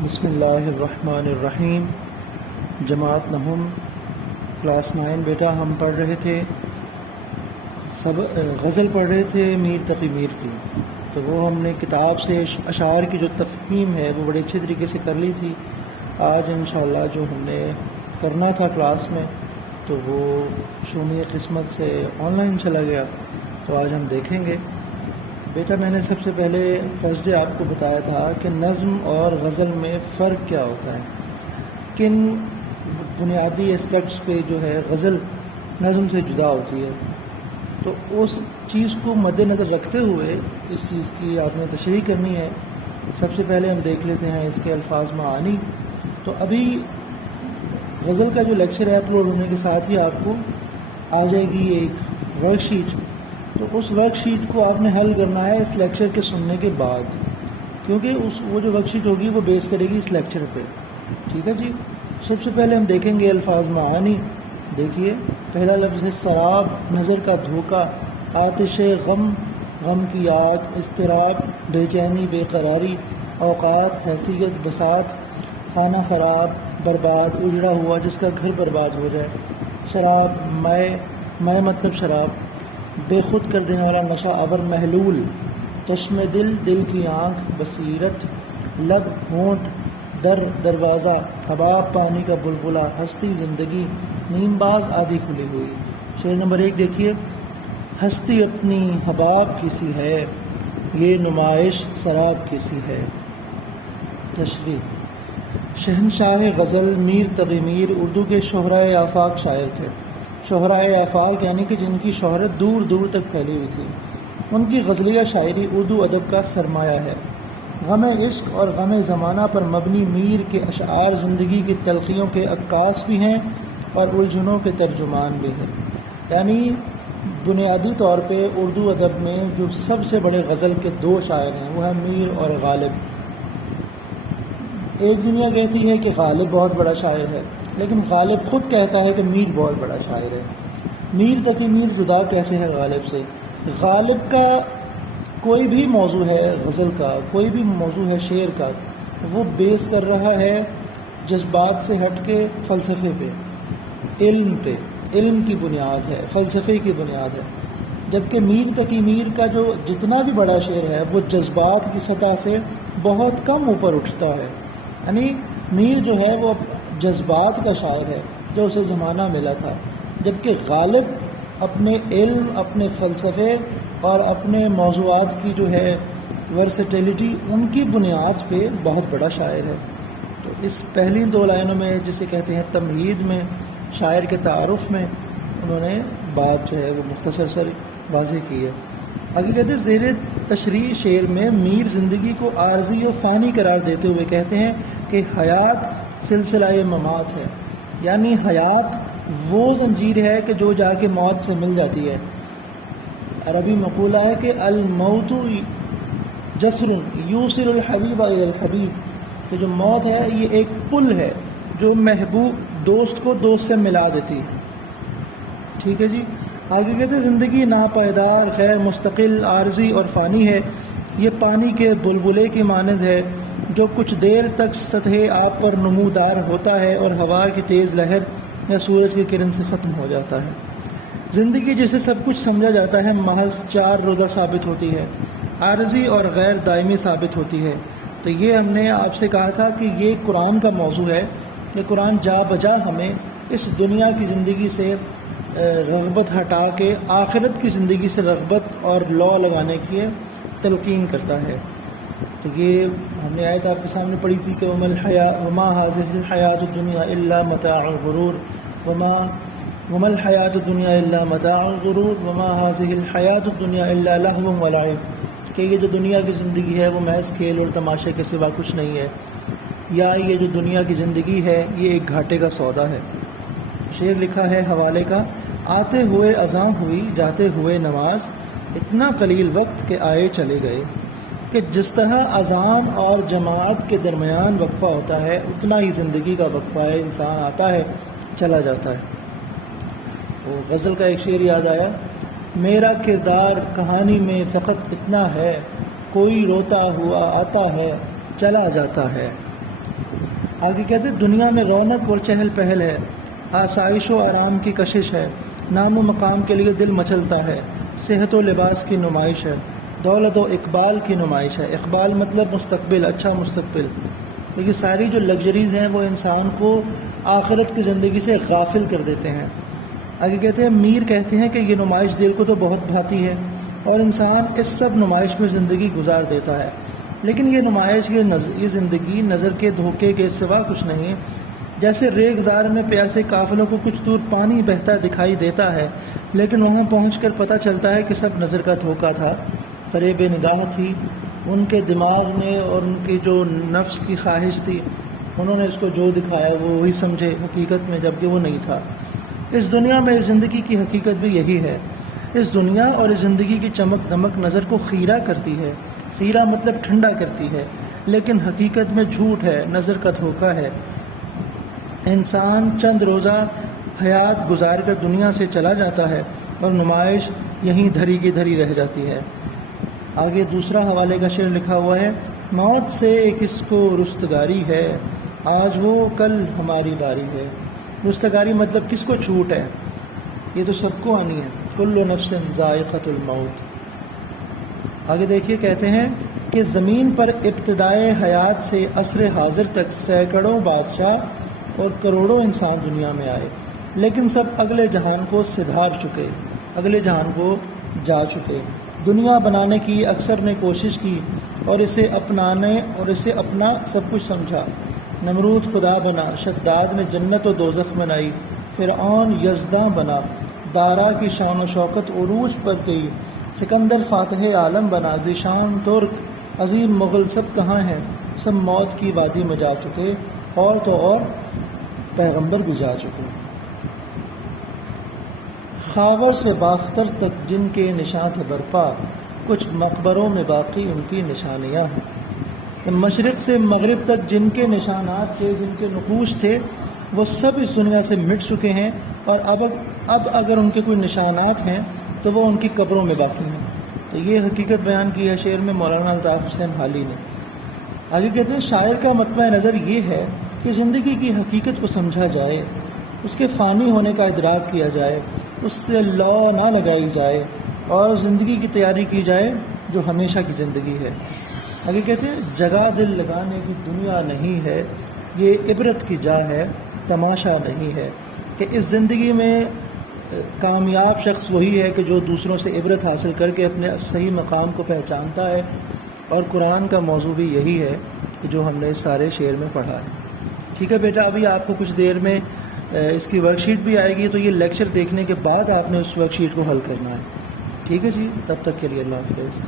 بسم اللہ الرحمن الرحیم۔ جماعت نہم کلاس 9 بیٹا ہم پڑھ رہے تھے، غزل پڑھ رہے تھے میر تقی میر کی، تو وہ ہم نے کتاب سے اشعار کی جو تفہیم ہے وہ بڑے اچھے طریقے سے کر لی تھی۔ آج انشاءاللہ جو ہم نے کرنا تھا کلاس میں تو وہ شومی قسمت سے آن لائن چلا گیا، تو آج ہم دیکھیں گے۔ بیٹا میں نے سب سے پہلے فرسٹ ڈے آپ کو بتایا تھا کہ نظم اور غزل میں فرق کیا ہوتا ہے، کن بنیادی اسپیکٹس پہ جو ہے غزل نظم سے جدا ہوتی ہے، تو اس چیز کو مد نظر رکھتے ہوئے اس چیز کی آپ نے تشریح کرنی ہے۔ سب سے پہلے ہم دیکھ لیتے ہیں اس کے الفاظ معانی۔ تو ابھی غزل کا جو لیکچر ہے اپلوڈ ہونے کے ساتھ ہی آپ کو آ جائے گی ایک ورک شیٹ، تو اس ورک شیٹ کو آپ نے حل کرنا ہے اس لیکچر کے سننے کے بعد، کیونکہ وہ جو ورک شیٹ ہوگی وہ بیس کرے گی اس لیکچر پہ، ٹھیک ہے جی۔ سب سے پہلے ہم دیکھیں گے الفاظ معانی۔ دیکھیے پہلا لفظ ہے سراب، نظر کا دھوکہ، آتش غم، غم کی آگ، اضطراب، بے چینی، بے قراری، اوقات، حیثیت، بساط، خانہ خراب، برباد، اجڑا ہوا جس کا گھر برباد ہو جائے، شراب، میں مطلب شراب، بے خود کر دینے والا نشہ آور، محلول، چشم دل، دل کی آنکھ، بصیرت، لب، ہونٹ، در، دروازہ، حباب، پانی کا بلبلا، ہستی، زندگی، نیم باز، آدھی کھلی ہوئی۔ شعر نمبر 1 دیکھیے، ہستی اپنی حباب کسی ہے، یہ نمائش سراب کسی ہے۔ تشریح۔ شہنشاہ غزل میر تقی میر اردو کے شہرائے آفاق شاعر تھے۔ شہرائے آفاق یعنی کہ جن کی شہرت دور دور تک پھیلی ہوئی تھی۔ ان کی غزلیہ شاعری اردو ادب کا سرمایہ ہے۔ غم عشق اور غم زمانہ پر مبنی میر کے اشعار زندگی کی تلخیوں کے عکاس بھی ہیں اور الجھنوں کے ترجمان بھی ہیں۔ یعنی بنیادی طور پہ اردو ادب میں جو سب سے بڑے غزل کے 2 شاعر ہیں وہ ہیں میر اور غالب۔ ایک دنیا کہتی ہے کہ غالب بہت بڑا شاعر ہے، لیکن غالب خود کہتا ہے کہ میر بہت بڑا شاعر ہے۔ میر تقی میر جدا کیسے ہے غالب سے؟ غالب کا کوئی بھی موضوع ہے غزل کا، کوئی بھی موضوع ہے شعر کا، وہ بیس کر رہا ہے جذبات سے ہٹ کے فلسفے پہ، علم پہ، علم کی بنیاد ہے، فلسفے کی بنیاد ہے۔ جبکہ میر تقی میر کا جو جتنا بھی بڑا شعر ہے وہ جذبات کی سطح سے بہت کم اوپر اٹھتا ہے۔ یعنی میر جو ہے وہ جذبات کا شاعر ہے جو اسے زمانہ ملا تھا، جبکہ غالب اپنے علم، اپنے فلسفے اور اپنے موضوعات کی جو ہے ورسٹیلیٹی، ان کی بنیاد پہ بہت بڑا شاعر ہے۔ تو اس پہلی 2 لائنوں میں جسے کہتے ہیں تمہید میں، شاعر کے تعارف میں انہوں نے بات جو ہے وہ مختصر سر واضح کی ہے۔ آگے کہتے ہیں زیر تشریح شعر میں میر زندگی کو عارضی و فانی قرار دیتے ہوئے کہتے ہیں کہ حیات سلسلہ ممات ہے، یعنی حیات وہ زنجیر ہے کہ جو جا کے موت سے مل جاتی ہے۔ عربی مقولہ ہے کہ الموت جسر یوصل الحبیب الی الحبیب، کہ جو موت ہے یہ ایک پل ہے جو محبوب دوست کو دوست سے ملا دیتی ہے، ٹھیک ہے جی۔ آگے کہتے ہیں زندگی ناپائیدار، غیر مستقل، عارضی اور فانی ہے، یہ پانی کے بلبلے کی مانند ہے جو کچھ دیر تک سطح آب پر نمودار ہوتا ہے اور ہوا کی تیز لہر یا سورج کی کرن سے ختم ہو جاتا ہے۔ زندگی جسے سب کچھ سمجھا جاتا ہے محض 4 روزہ ثابت ہوتی ہے، عارضی اور غیر دائمی ثابت ہوتی ہے۔ تو یہ ہم نے آپ سے کہا تھا کہ یہ قرآن کا موضوع ہے کہ قرآن جا بجا ہمیں اس دنیا کی زندگی سے رغبت ہٹا کے آخرت کی زندگی سے رغبت اور لو لگانے کی تلقین کرتا ہے۔ تو یہ ہم نے آیت آپ کے سامنے پڑھی تھی کہ وما هذه الحیات الدنیا الا متاع الغرور، وما الحیات الدنیا الا متاع الغرور، وما هذه الحیات الدنیا الا لهو ولعب، کہ یہ جو دنیا کی زندگی ہے وہ محض کھیل اور تماشے کے سوا کچھ نہیں ہے، یا یہ جو دنیا کی زندگی ہے یہ ایک گھاٹے کا سودا ہے۔ شعر لکھا ہے حوالے کا، آتے ہوئے اذاں ہوئی، جاتے ہوئے نماز، اتنا قلیل وقت کہ آئے چلے گئے، کہ جس طرح اذان اور جماعت کے درمیان وقفہ ہوتا ہے اتنا ہی زندگی کا وقفہ ہے، انسان آتا ہے چلا جاتا ہے۔ وہ غزل کا ایک شعر یاد آیا، میرا کردار کہانی میں فقط اتنا ہے، کوئی روتا ہوا آتا ہے چلا جاتا ہے۔ آگے کہتے ہیں دنیا میں رونق اور چہل پہل ہے، آسائش و آرام کی کشش ہے، نام و مقام کے لیے دل مچلتا ہے، صحت و لباس کی نمائش ہے، دولت و اقبال کی نمائش ہے۔ اقبال مطلب مستقبل، اچھا مستقبل۔ تو یہ ساری جو لگژریز ہیں وہ انسان کو آخرت کی زندگی سے غافل کر دیتے ہیں۔ آگے کہتے ہیں میر کہتے ہیں کہ یہ نمائش دل کو تو بہت بھاتی ہے اور انسان اس سب نمائش میں زندگی گزار دیتا ہے، لیکن یہ نمائش یہ زندگی نظر کے دھوکے کے سوا کچھ نہیں۔ جیسے ریگزار میں پیاسے قافلوں کو کچھ دور پانی بہتا دکھائی دیتا ہے، لیکن وہاں پہنچ کر پتہ چلتا ہے کہ سب نظر کا دھوکا تھا، فریب نگاہ تھی، ان کے دماغ میں اور ان کی جو نفس کی خواہش تھی، انہوں نے اس کو جو دکھایا وہ وہی سمجھے حقیقت میں، جبکہ وہ نہیں تھا۔ اس دنیا میں اس زندگی کی حقیقت بھی یہی ہے۔ اس دنیا اور اس زندگی کی چمک دمک نظر کو خیرہ کرتی ہے، خیرہ مطلب ٹھنڈا کرتی ہے، لیکن حقیقت میں جھوٹ ہے، نظر کا دھوکا ہے۔ انسان چند روزہ حیات گزار کر دنیا سے چلا جاتا ہے اور نمائش یہیں دھری کی دھری رہ جاتی ہے۔ آگے دوسرا حوالے کا شعر لکھا ہوا ہے، موت سے کس کو رستگاری ہے، آج وہ کل ہماری باری ہے۔ رستگاری مطلب کس کو چھوٹ ہے، یہ تو سب کو آنی ہے، کل نفس ذائقۃ الموت۔ آگے دیکھیے کہتے ہیں کہ زمین پر ابتدائے حیات سے عصر حاضر تک سینکڑوں بادشاہ اور کروڑوں انسان دنیا میں آئے، لیکن سب اگلے جہان کو سدھار چکے، اگلے جہان کو جا چکے۔ دنیا بنانے کی اکثر نے کوشش کی اور اسے اپنانے اور اسے اپنا سب کچھ سمجھا۔ نمرود خدا بنا، شداد نے جنت و دوزخ بنائی، فرعون یزداں بنا، دارا کی شان و شوکت عروج پر گئی، سکندر فاتح عالم بنا، ذیشان ترک عظیم مغل سب کہاں ہیں، سب موت کی وادی میں جا چکے، اور تو اور پیغمبر بھی جا چکے۔ خاور سے باختر تک جن کے نشان تھے برپا، کچھ مقبروں میں باقی ان کی نشانیاں ہیں۔ مشرق سے مغرب تک جن کے نشانات تھے، جن کے نقوش تھے، وہ سب اس دنیا سے مٹ چکے ہیں، اور اب اگر ان کے کوئی نشانات ہیں تو وہ ان کی قبروں میں باقی ہیں۔ تو یہ حقیقت بیان کی ہے شعر میں مولانا الطاف حسین حالی نے۔ آگے کہتے ہیں شاعر کا مطمع نظر یہ ہے کہ زندگی کی حقیقت کو سمجھا جائے، اس کے فانی ہونے کا ادراک کیا جائے، اس سے لو نہ لگائی جائے، اور زندگی کی تیاری کی جائے جو ہمیشہ کی زندگی ہے۔ آگے کہتے ہیں جگہ دل لگانے کی دنیا نہیں ہے، یہ عبرت کی جا ہے، تماشا نہیں ہے۔ کہ اس زندگی میں کامیاب شخص وہی ہے کہ جو دوسروں سے عبرت حاصل کر کے اپنے صحیح مقام کو پہچانتا ہے، اور قرآن کا موضوع بھی یہی ہے کہ جو ہم نے اس سارے شعر میں پڑھا ہے۔ ٹھیک ہے بیٹا، ابھی آپ کو کچھ دیر میں اس کی ورک شیٹ بھی آئے گی، تو یہ لیکچر دیکھنے کے بعد آپ نے اس ورک شیٹ کو حل کرنا ہے۔ ٹھیک ہے جی، تب تک کے لیے اللہ حافظ۔